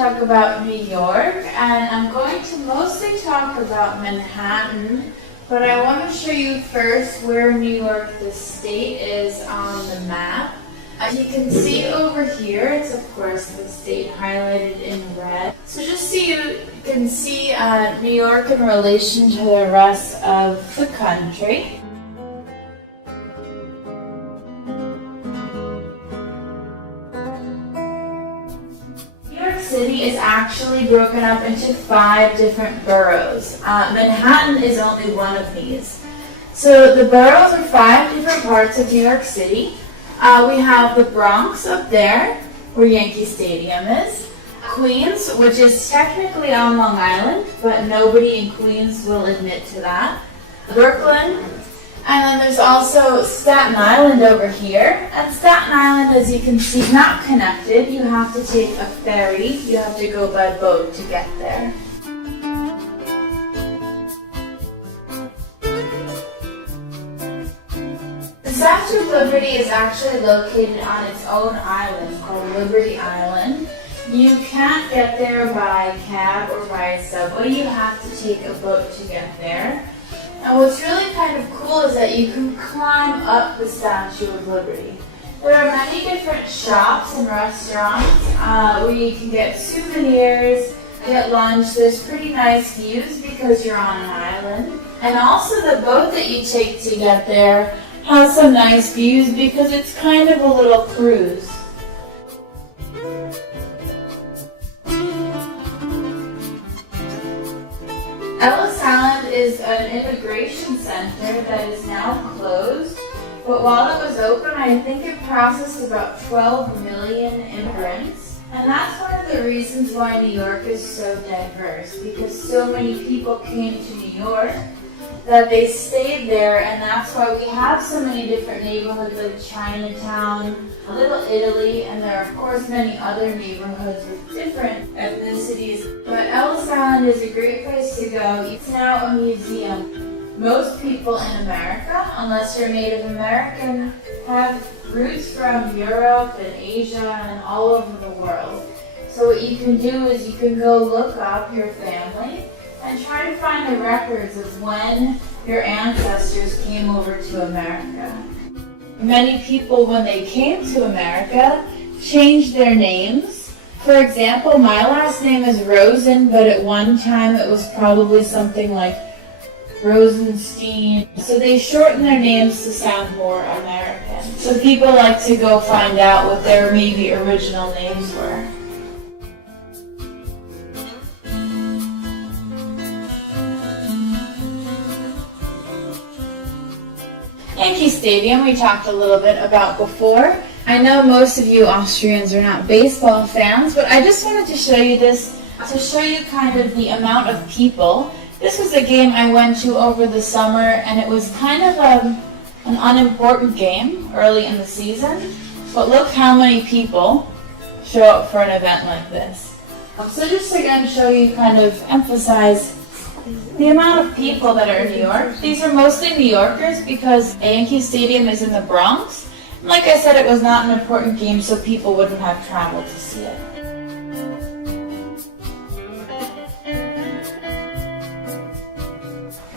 talk about New York, and I'm going to mostly talk about Manhattan, but I want to show you first where New York, the state, is on the map. As you can see over here, it's of course the state highlighted in red. So just so you can see New York in relation to the rest of the country. New York City is actually broken up into 5 different boroughs. Manhattan is only one of these. So the boroughs are 5 different parts of New York City. We have the Bronx up there, where Yankee Stadium is. Queens, which is technically on Long Island, but nobody in Queens will admit to that. Brooklyn, and then there's also Staten Island over here. And Staten Island, as you can see, is not connected. You have to take a ferry. You have to go by boat to get there. The Statue of Liberty is actually located on its own island called Liberty Island. You can't get there by cab or by subway. You have to take a boat to get there. And what's really kind of cool is that you can climb up the Statue of Liberty. There are many different shops and restaurants where you can get souvenirs, get lunch. There's pretty nice views because you're on an island. And also the boat that you take to get there has some nice views because it's kind of a little cruise. Ellis Island is an immigration center that is now closed, but while it was open, I think it processed about 12 million immigrants. And that's one of the reasons why New York is so diverse, because so many people came to New York that they stayed there, and that's why we have so many different neighborhoods like Chinatown, Little Italy, and there are of course many other neighborhoods with different ethnicities. But Ellis Island is a great place to go. It's now a museum. Most people in America, unless you're Native American, have roots from Europe and Asia and all over the world. So what you can do is you can go look up your family and try to find the records of when your ancestors came over to America. Many people, when they came to America, changed their names. For example, my last name is Rosen, but at one time it was probably something like Rosenstein. So they shortened their names to sound more American. So people like to go find out what their maybe original names were. Yankee Stadium we talked a little bit about before. I know most of you Austrians are not baseball fans, but I just wanted to show you this to show you kind of the amount of people. This was a game I went to over the summer, and it was kind of an unimportant game early in the season, but look how many people show up for an event like this. So just to again show you, kind of emphasize the amount of people that are in New York. These are mostly New Yorkers because Yankee Stadium is in the Bronx. And like I said, it was not an important game, so people wouldn't have traveled to see it.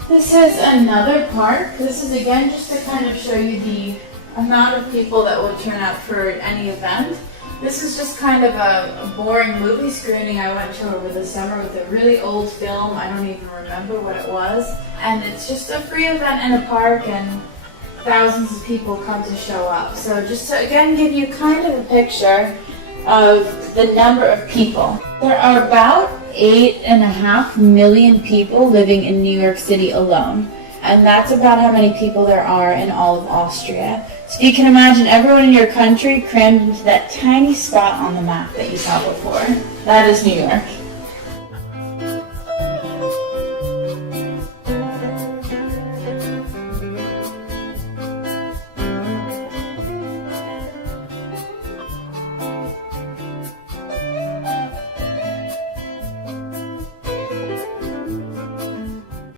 This is another park. This is again just to kind of show you the amount of people that would turn out for any event. This is just kind of a boring movie screening I went to over the summer with a really old film. I don't even remember what it was. And it's just a free event in a park, and thousands of people come to show up. So just to again give you kind of a picture of the number of people. There are about 8.5 million people living in New York City alone. And that's about how many people there are in all of Austria. So you can imagine everyone in your country crammed into that tiny spot on the map that you saw before. That is New York.